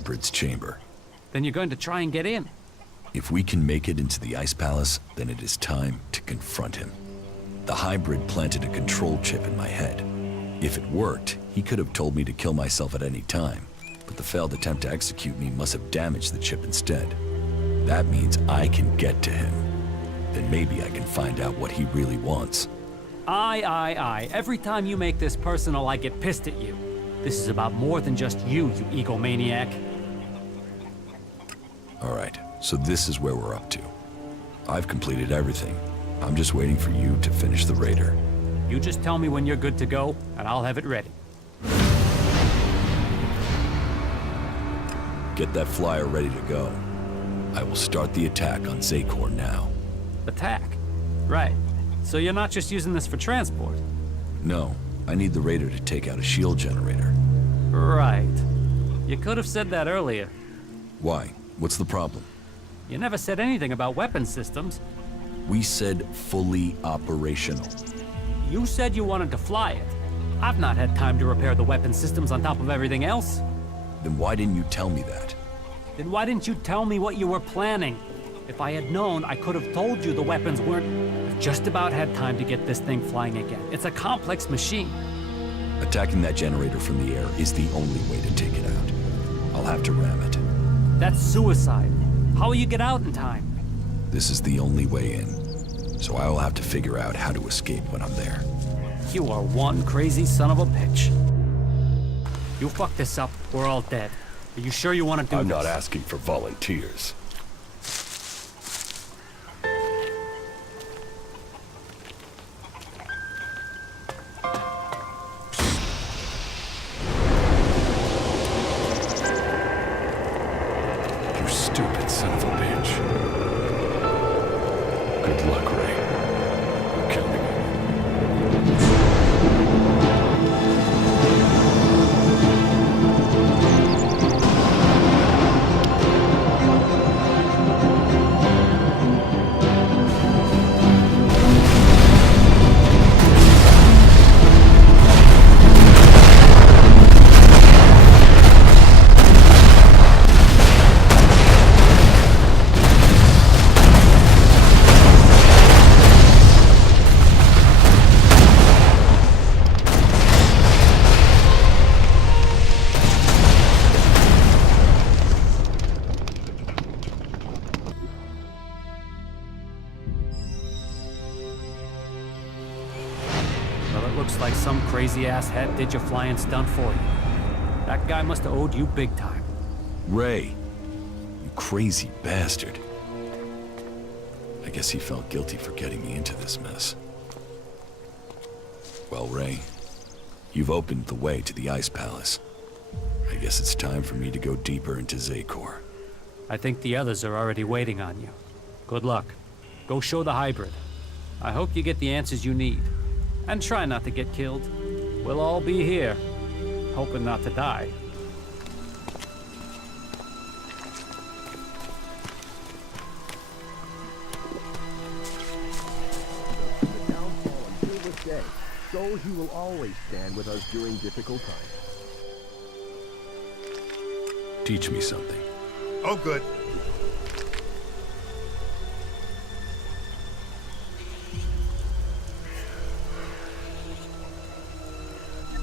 hybrid's chamber. Then you're going to try and get in. If we can make it into the Ice Palace, then it is time to confront him. The hybrid planted a control chip in my head. If it worked, he could have told me to kill myself at any time, but the failed attempt to execute me must have damaged the chip instead. That means I can get to him. Then maybe I can find out what he really wants. Aye. Every time you make this personal, I get pissed at you. This is about more than just you egomaniac. All right, so this is where we're up to. I've completed everything. I'm just waiting for you to finish the raider. You just tell me when you're good to go, and I'll have it ready. Get that flyer ready to go. I will start the attack on Zakor now. Attack? Right. So you're not just using this for transport? No, I need the raider to take out a shield generator. Right. You could have said that earlier. Why? What's the problem? You never said anything about weapon systems. We said fully operational. You said you wanted to fly it. I've not had time to repair the weapon systems on top of everything else. Then why didn't you tell me that? Then why didn't you tell me what you were planning? If I had known, I could have told you the weapons weren't... I've just about had time to get this thing flying again. It's a complex machine. Attacking that generator from the air is the only way to take it out. I'll have to ram it. That's suicide. How will you get out in time? This is the only way in. So I will have to figure out how to escape when I'm there. You are one crazy son of a bitch. You fuck this up, we're all dead. Are you sure you want to do this? I'm not asking for volunteers. You stupid son of a bitch. Good luck, Ray. I'm counting on you. Like some crazy-ass head did your flying stunt for you. That guy must have owed you big time. Ray, you crazy bastard. I guess he felt guilty for getting me into this mess. Well, Ray, you've opened the way to the Ice Palace. I guess it's time for me to go deeper into Zakor. I think the others are already waiting on you. Good luck. Go show the hybrid. I hope you get the answers you need. And try not to get killed. We'll all be here, hoping not to die. The downfall until this day shows you will always stand with us during difficult times. Teach me something. Oh, good.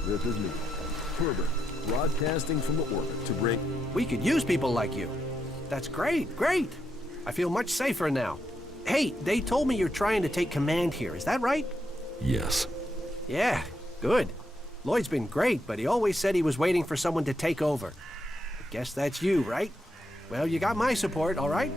This is me, Turbin, broadcasting from the orbit to bring... We could use people like you. That's great. I feel much safer now. Hey, they told me you're trying to take command here, is that right? Yes. Yeah, good. Lloyd's been great, but he always said he was waiting for someone to take over. Guess that's you, right? Well, you got my support, all right?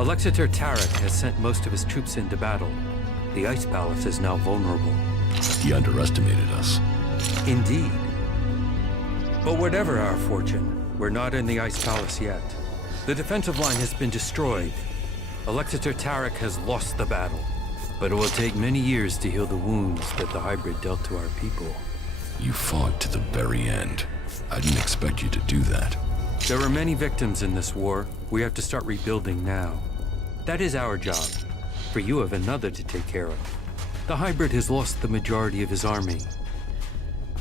Alexander Tarek has sent most of his troops into battle. The Ice Palace is now vulnerable. He underestimated us. Indeed. But whatever our fortune, we're not in the Ice Palace yet. The defensive line has been destroyed. Alexander Tarek has lost the battle. But it will take many years to heal the wounds that the hybrid dealt to our people. You fought to the very end. I didn't expect you to do that. There were many victims in this war. We have to start rebuilding now. That is our job. For you have another to take care of. The hybrid has lost the majority of his army.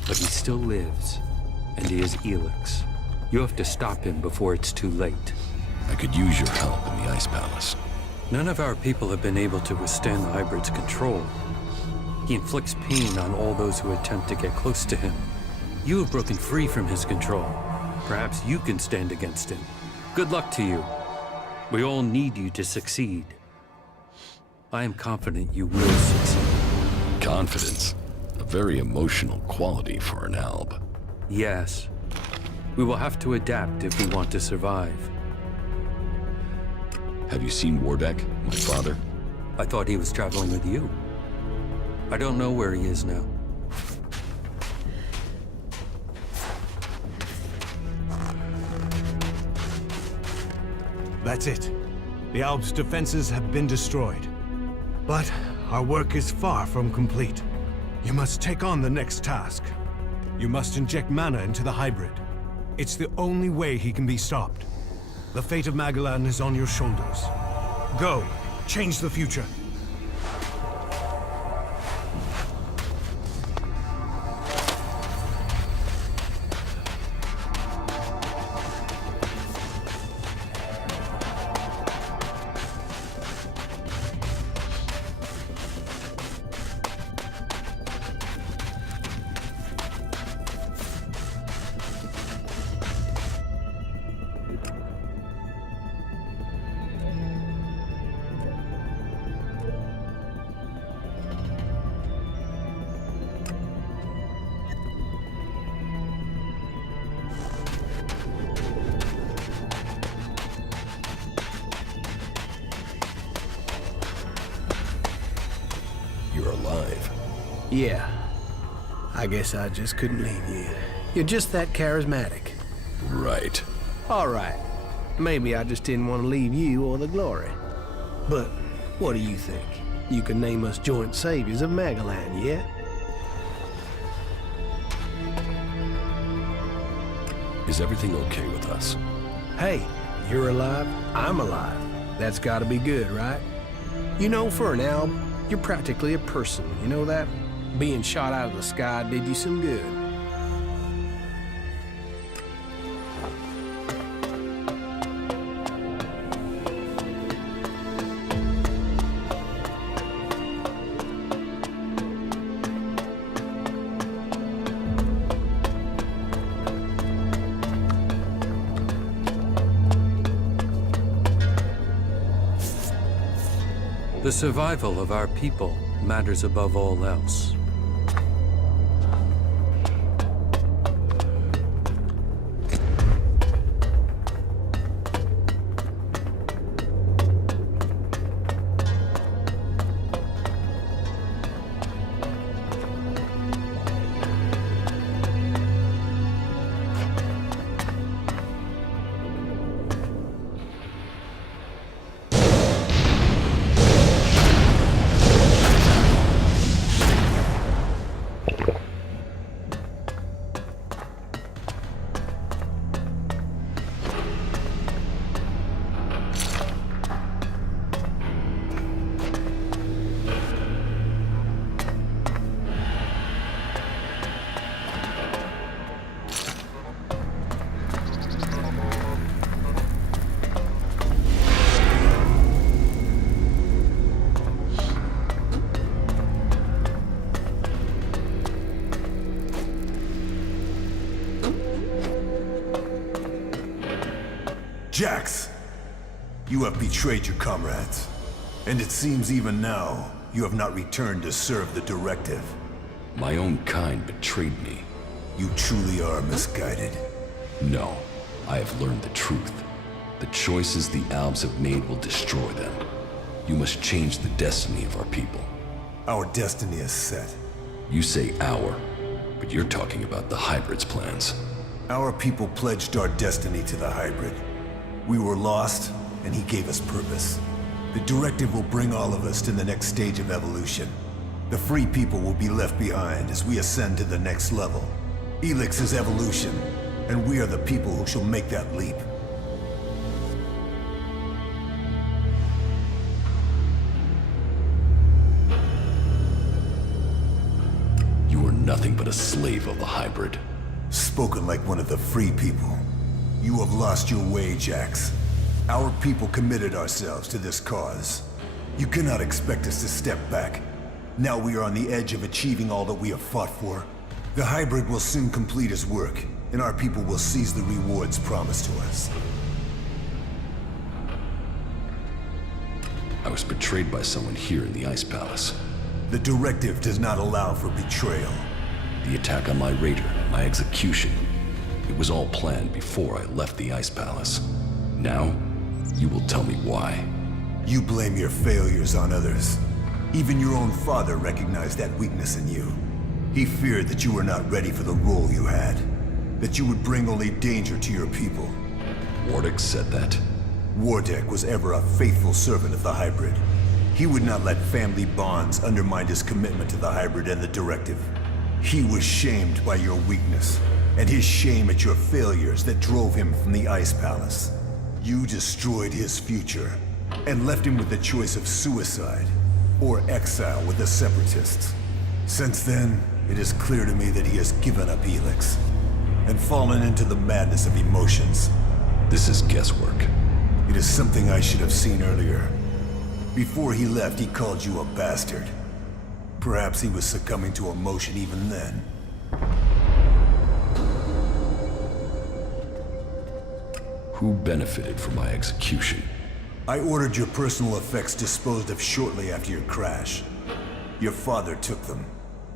But he still lives. And he is ELEX. You have to stop him before it's too late. I could use your help in the Ice Palace. None of our people have been able to withstand the hybrid's control. He inflicts pain on all those who attempt to get close to him. You have broken free from his control. Perhaps you can stand against him. Good luck to you. We all need you to succeed. I am confident you will succeed. Confidence. A very emotional quality for an alb. Yes. We will have to adapt if we want to survive. Have you seen Warbeck, my father? I thought he was traveling with you. I don't know where he is now. That's it. The Alps' defenses have been destroyed. But our work is far from complete. You must take on the next task. You must inject mana into the hybrid. It's the only way he can be stopped. The fate of Magellan is on your shoulders. Go, change the future. You're alive. Yeah. I guess I just couldn't leave you. You're just that charismatic. Right. All right. Maybe I just didn't want to leave you or the glory. But what do you think? You can name us joint saviors of Magellan, yeah? Is everything okay with us? Hey, you're alive, I'm alive. That's gotta be good, right? You know, for an alb, you're practically a person, you know that? Being shot out of the sky did you some good. The survival of our people matters above all else. Jax, you have betrayed your comrades, and it seems even now you have not returned to serve the directive. My own kind betrayed me. You truly are misguided. No, I have learned the truth. The choices the Alps have made will destroy them. You must change the destiny of our people. Our destiny is set. You say our, but you're talking about the Hybrid's plans. Our people pledged our destiny to the Hybrid. We were lost, and he gave us purpose. The directive will bring all of us to the next stage of evolution. The free people will be left behind as we ascend to the next level. ELEX is evolution, and we are the people who shall make that leap. You are nothing but a slave of the Hybrid. Spoken like one of the free people. You have lost your way, Jax. Our people committed ourselves to this cause. You cannot expect us to step back. Now we are on the edge of achieving all that we have fought for. The Hybrid will soon complete his work, and our people will seize the rewards promised to us. I was betrayed by someone here in the Ice Palace. The directive does not allow for betrayal. The attack on my raider, my execution. It was all planned before I left the Ice Palace. Now, you will tell me why. You blame your failures on others. Even your own father recognized that weakness in you. He feared that you were not ready for the role you had. That you would bring only danger to your people. Wardick said that? Wardeck was ever a faithful servant of the Hybrid. He would not let family bonds undermine his commitment to the Hybrid and the Directive. He was shamed by your weakness, and his shame at your failures that drove him from the Ice Palace. You destroyed his future, and left him with the choice of suicide, or exile with the Separatists. Since then, it is clear to me that he has given up ELEX, and fallen into the madness of emotions. This is guesswork. It is something I should have seen earlier. Before he left, he called you a bastard. Perhaps he was succumbing to emotion even then. Who benefited from my execution? I ordered your personal effects disposed of shortly after your crash. Your father took them.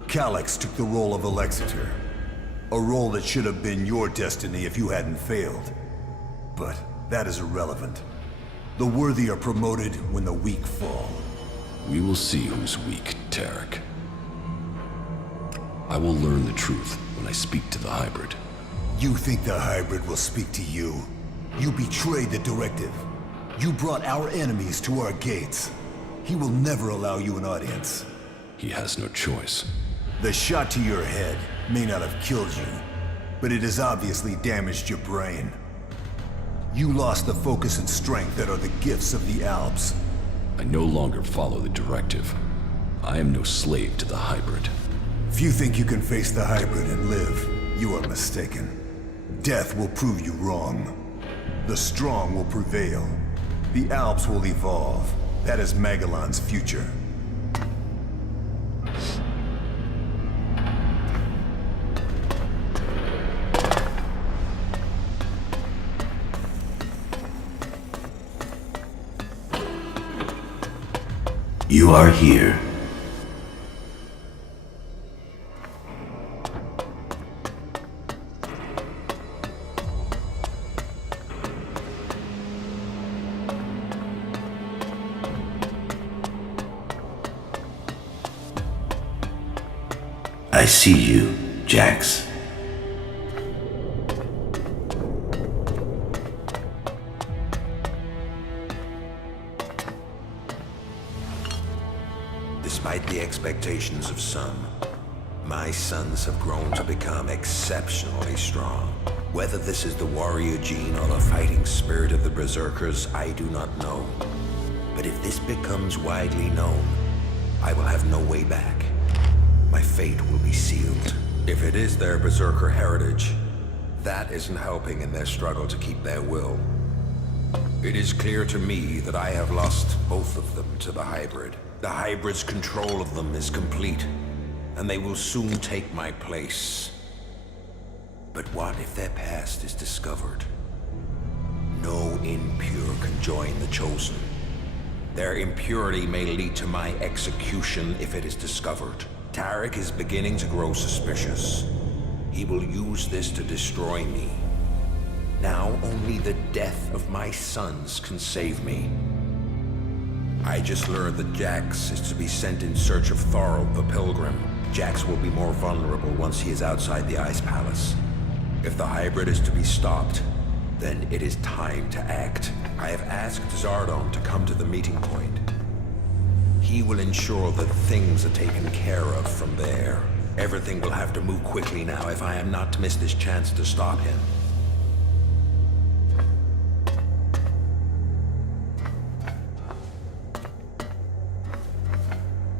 Calyx took the role of Alexitor. A role that should have been your destiny if you hadn't failed. But that is irrelevant. The worthy are promoted when the weak fall. We will see who's weak, Tarek. I will learn the truth when I speak to the Hybrid. You think the Hybrid will speak to you? You betrayed the Directive. You brought our enemies to our gates. He will never allow you an audience. He has no choice. The shot to your head may not have killed you, but it has obviously damaged your brain. You lost the focus and strength that are the gifts of the Alps. I no longer follow the Directive. I am no slave to the Hybrid. If you think you can face the Hybrid and live, you are mistaken. Death will prove you wrong. The strong will prevail. The Alps will evolve. That is Magellan's future. You are here. I see you, Jax. Despite the expectations of some, my sons have grown to become exceptionally strong. Whether this is the warrior gene or the fighting spirit of the Berserkers, I do not know. But if this becomes widely known, I will have no way back. My fate will be sealed. If it is their Berserker heritage, that isn't helping in their struggle to keep their will. It is clear to me that I have lost both of them to the Hybrid. The Hybrid's control of them is complete, and they will soon take my place. But what if their past is discovered? No impure can join the Chosen. Their impurity may lead to my execution if it is discovered. Tarek is beginning to grow suspicious. He will use this to destroy me. Now only the death of my sons can save me. I just learned that Jax is to be sent in search of Thorald the Pilgrim. Jax will be more vulnerable once he is outside the Ice Palace. If the Hybrid is to be stopped, then it is time to act. I have asked Zardon to come to the meeting point. He will ensure that things are taken care of from there. Everything will have to move quickly now if I am not to miss this chance to stop him.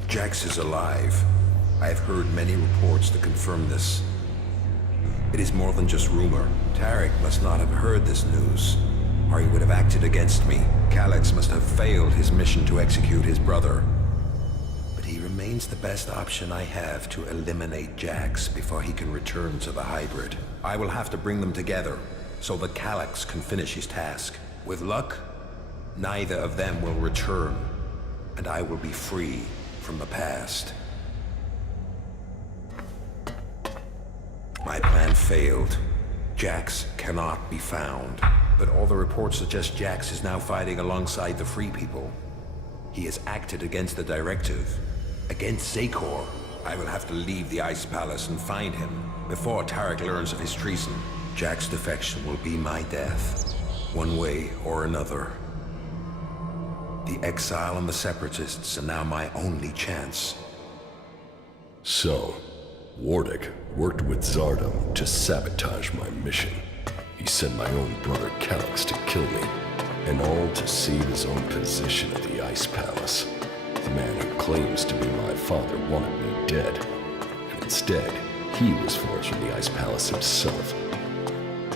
Jax is alive. I have heard many reports to confirm this. It is more than just rumor. Tarek must not have heard this news, or he would have acted against me. Calyx must have failed his mission to execute his brother. But he remains the best option I have to eliminate Jax before he can return to the Hybrid. I will have to bring them together, so that Calyx can finish his task. With luck, neither of them will return, and I will be free from the past. My plan failed. Jax cannot be found. But all the reports suggest Jax is now fighting alongside the Free People. He has acted against the Directive, against Zakor. I will have to leave the Ice Palace and find him before Tarek learns of his treason. Jax's defection will be my death, one way or another. The exile and the separatists are now my only chance. So, Wardick worked with Zardom to sabotage my mission. He sent my own brother Calyx to kill me, and all to save his own position at the Ice Palace. The man who claims to be my father wanted me dead, and instead, he was forced from the Ice Palace himself.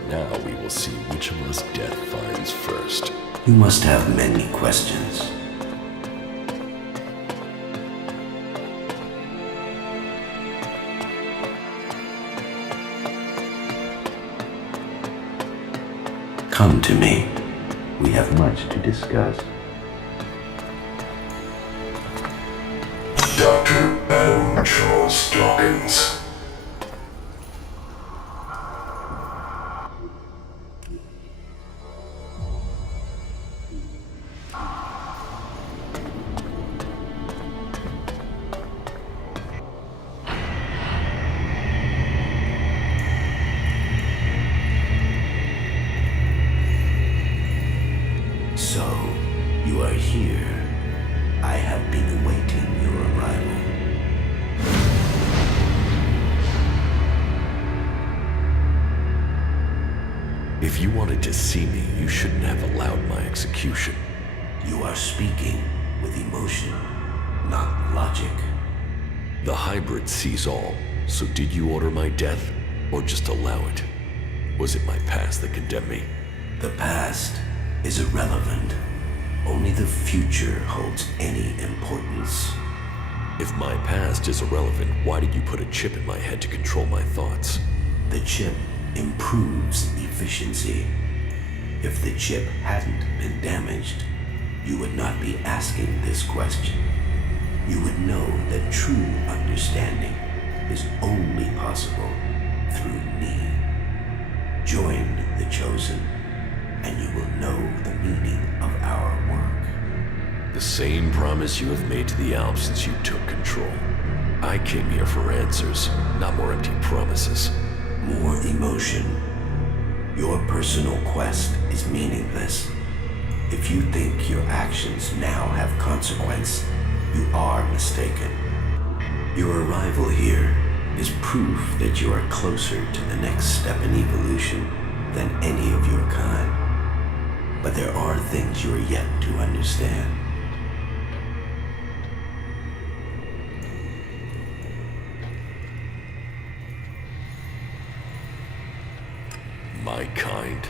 Now we will see which of us death finds first. You must have many questions. Come to me. We have much to discuss. Dr. Adam Charles Dawkins. So, you are here. I have been awaiting your arrival. If you wanted to see me, you shouldn't have allowed my execution. You are speaking with emotion, not logic. The hybrid sees all, so did you order my death, or just allow it? Was it my past that condemned me? The past is irrelevant. Only the future holds any importance. If my past is irrelevant, why did you put a chip in my head to control my thoughts? The chip improves efficiency. If the chip hadn't been damaged, you would not be asking this question. You would know that true understanding is only possible through me. Join the chosen, and you will know the meaning of our work. The same promise you have made to the Alps since you took control. I came here for answers, not more empty promises. More emotion. Your personal quest is meaningless. If you think your actions now have consequence, you are mistaken. Your arrival here is proof that you are closer to the next step in evolution than any of your kind. But there are things you are yet to understand. My kind?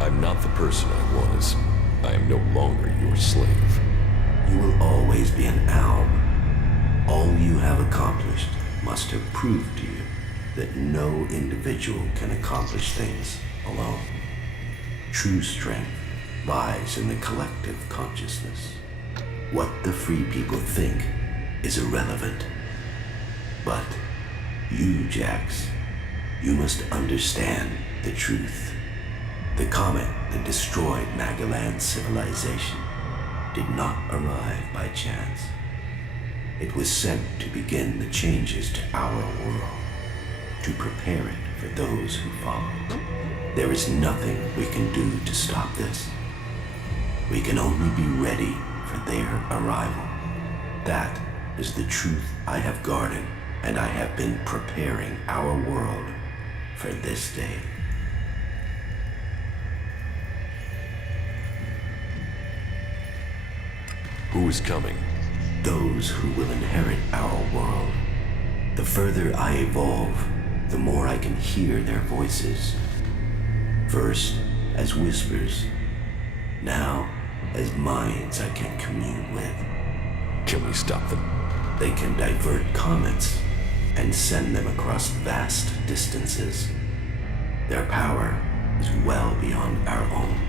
I'm not the person I was. I am no longer your slave. You will always be an alb. All you have accomplished must have proved to you that no individual can accomplish things alone. True strength lies in the collective consciousness. What the free people think is irrelevant. But you, Jax, you must understand the truth. The comet that destroyed Magellan's civilization did not arrive by chance. It was sent to begin the changes to our world, to prepare it for those who follow. There is nothing we can do to stop this. We can only be ready for their arrival. That is the truth I have guarded, and I have been preparing our world for this day. Who is coming? Those who will inherit our world. The further I evolve, the more I can hear their voices. First, as whispers. Now, as minds I can commune with. Can we stop them? They can divert comets and send them across vast distances. Their power is well beyond our own.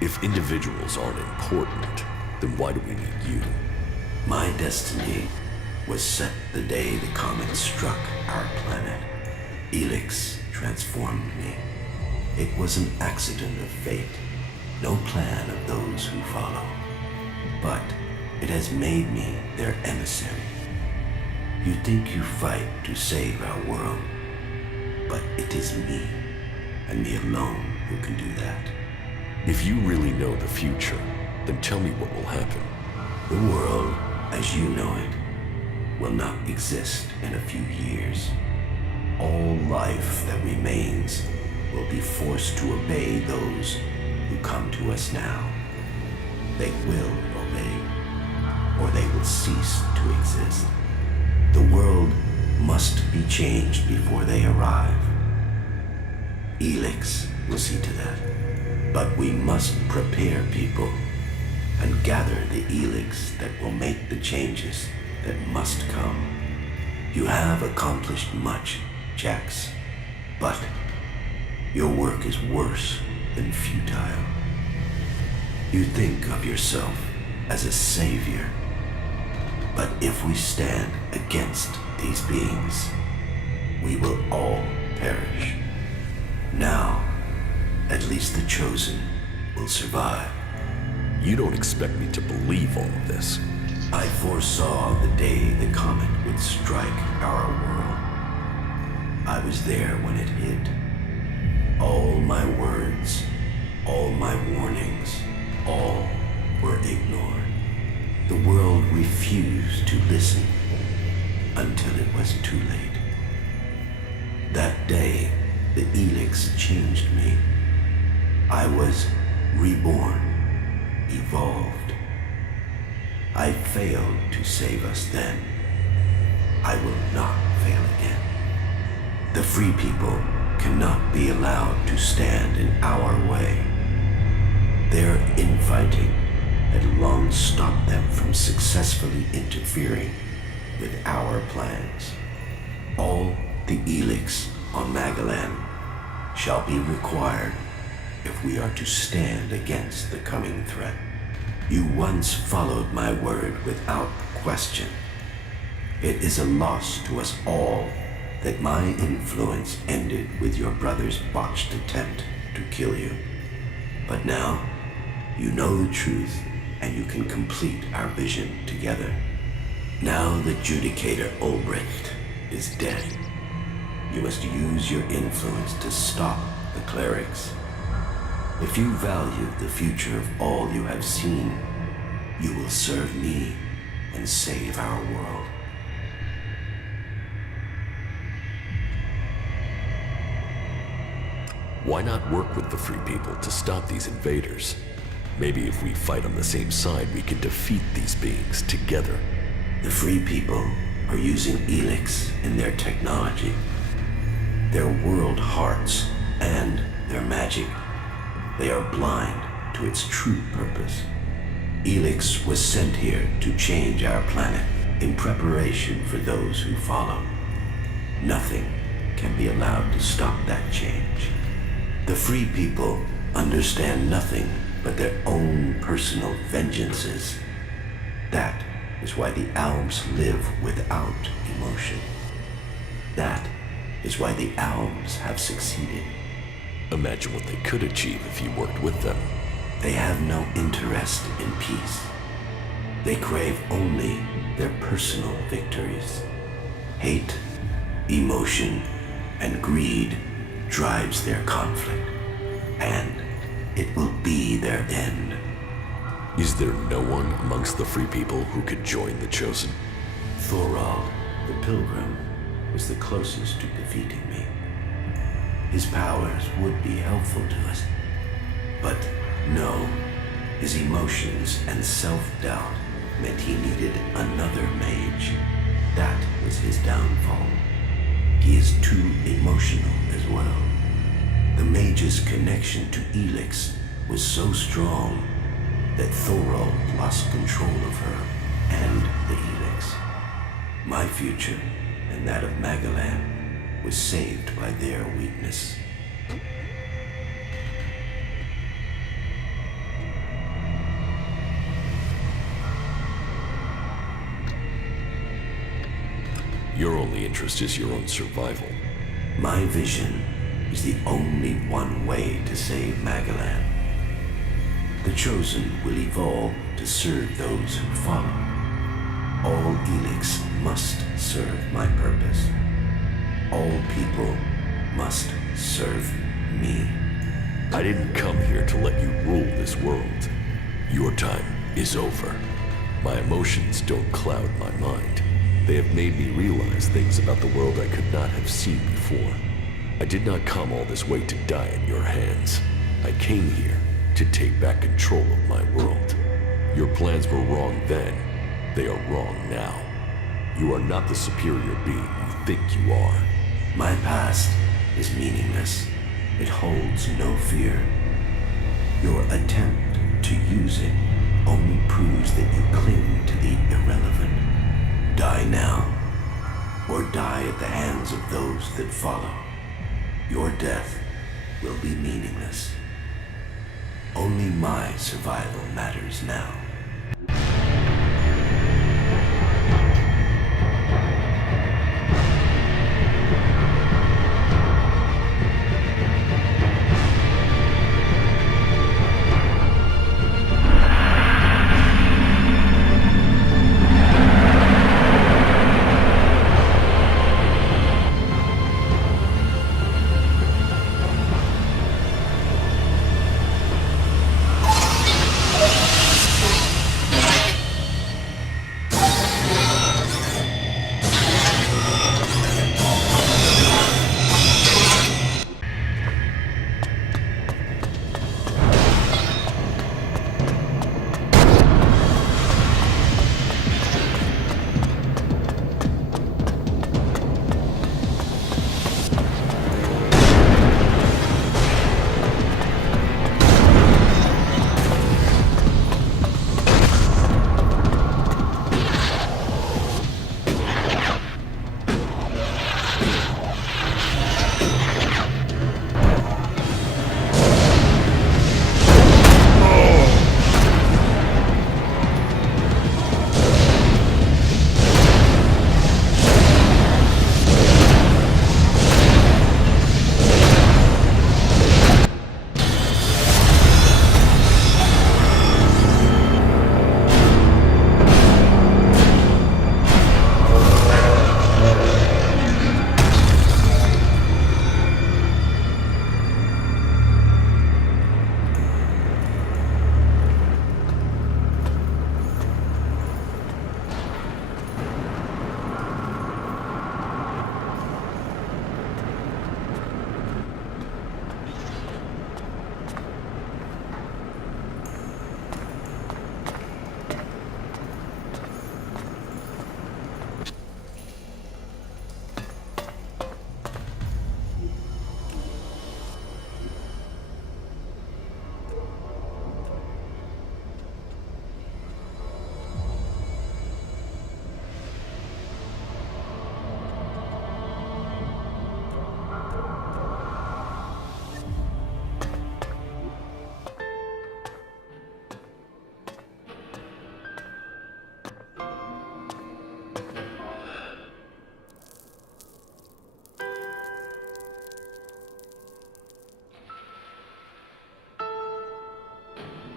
If individuals aren't important, then why do we need you? My destiny was set the day the comet struck our planet. ELEX transformed me. It was an accident of fate, no plan of those who follow. But it has made me their emissary. You think you fight to save our world, but it is me, and me alone, who can do that. If you really know the future, then tell me what will happen. The world, as you know it, will not exist in a few years. All life that remains will be forced to obey those who come to us now. They will obey, or they will cease to exist. The world must be changed before they arrive. ELEX will see to that. But we must prepare people and gather the ELEX that will make the changes that must come. You have accomplished much, Jax, but your work is worse than futile. You think of yourself as a savior, but if we stand against these beings, we will all perish. Now, at least the chosen will survive. You don't expect me to believe all of this. I foresaw the day the comet would strike our world. I was there when it hit. All my words, all my warnings, all were ignored. The world refused to listen until it was too late. That day, the ELEX changed me. I was reborn, evolved. I failed to save us then. I will not fail again. The free people cannot be allowed to stand in our way. Their infighting had long stopped them from successfully interfering with our plans. All the ELEX on Magalan shall be required if we are to stand against the coming threat. You once followed my word without question. It is a loss to us all that my influence ended with your brother's botched attempt to kill you. But now, you know the truth, and you can complete our vision together. Now the Judicator Ulbricht is dead. You must use your influence to stop the clerics. If you value the future of all you have seen, you will serve me and save our world. Why not work with the free people to stop these invaders? Maybe if we fight on the same side, we can defeat these beings together. The free people are using ELEX in their technology, their world hearts, and their magic. They are blind to its true purpose. ELEX was sent here to change our planet in preparation for those who follow. Nothing can be allowed to stop that change. The free people understand nothing but their own personal vengeances. That is why the Alps live without emotion. That is why the Alps have succeeded. Imagine what they could achieve if you worked with them. They have no interest in peace. They crave only their personal victories. Hate, emotion, and greed drives their conflict, and it will be their end. Is there no one amongst the free people who could join the Chosen? Thorald, the Pilgrim, was the closest to defeating me. His powers would be helpful to us, but no, his emotions and self-doubt meant he needed another mage. That was his downfall. He is too emotional as well. The mage's connection to ELEX was so strong that Thorald lost control of her and the ELEX. My future and that of Magalan was saved by their weakness. Your only interest is your own survival. My vision is the only one way to save Magalan. The Chosen will evolve to serve those who follow. All ELEX must serve my purpose. All people must serve me. I didn't come here to let you rule this world. Your time is over. My emotions don't cloud my mind. They have made me realize things about the world I could not have seen before. I did not come all this way to die in your hands. I came here to take back control of my world. Your plans were wrong then. They are wrong now. You are not the superior being you think you are. My past is meaningless. It holds no fear. Your attempt to use it only proves that you cling to the irrelevant. Die now, or die at the hands of those that follow. Your death will be meaningless. Only my survival matters now.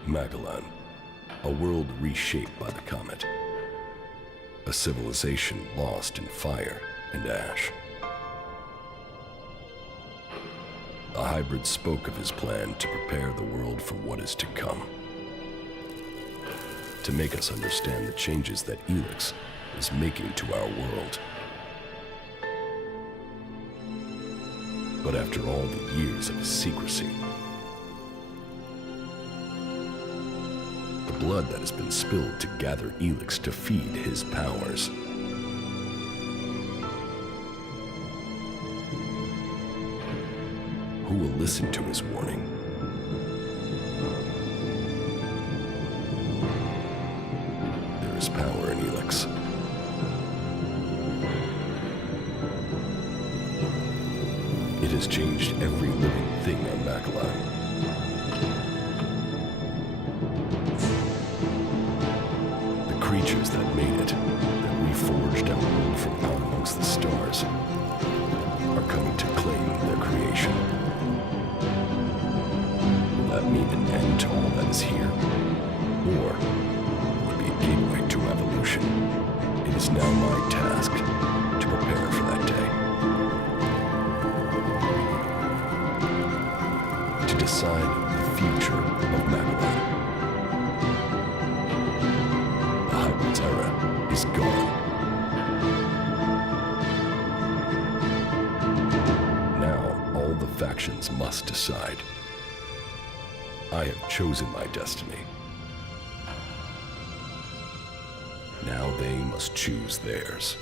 Magellan, a world reshaped by the comet. A civilization lost in fire and ash. The hybrid spoke of his plan to prepare the world for what is to come. To make us understand the changes that ELEX is making to our world. But after all the years of his secrecy, the blood that has been spilled to gather ELEX to feed his powers. Who will listen to his warning? There is power in ELEX. It has changed every living thing on Magellan. The creatures that made it, that reforged our world from out amongst the stars, are coming to claim their creation. Will that mean an end to all that is here? Or will it be a gateway to evolution? It is now my task to prepare for that day. To decide the future of Magellan. The Hybrid's era is gone. Now, all the factions must decide. I have chosen my destiny. Now they must choose theirs.